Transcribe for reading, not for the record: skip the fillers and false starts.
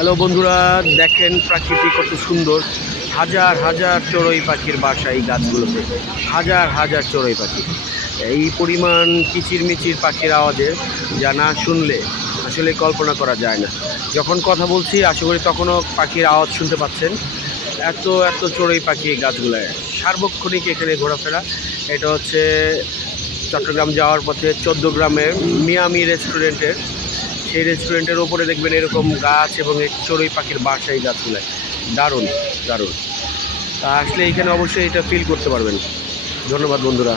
Hello বন্ধুরা, দেখেন প্রাকৃতিক কত সুন্দর। হাজার হাজার চড়ুই পাখির বাসা এই গাছগুলোতে, হাজার হাজার চড়ুই পাখি। এই পরিমাণ কিচিরমিচির পাখির আওয়াজে যা না শুনলে আসলে কল্পনা করা যায় না। যখন কথা বলছি আশা করি তখনও পাখির আওয়াজ শুনতে পাচ্ছেন। এত এত চড়ুই পাখি এই গাছগুলোয় সার্বক্ষণিক এখানে ঘোরাফেরা। এটা হচ্ছে চট্টগ্রাম যাওয়ার পথে 14 গ্রামের মিয়ামি রেস্টুরেন্টের, সেই রেস্টুরেন্টের ওপরে দেখবেন এরকম গাছ এবং এই চড়ুই পাখির বাসা এই গাছগুলো দারুণ দারুণ। তা আসলে এখানে অবশ্যই এটা ফিল করতে পারবেন। ধন্যবাদ বন্ধুরা।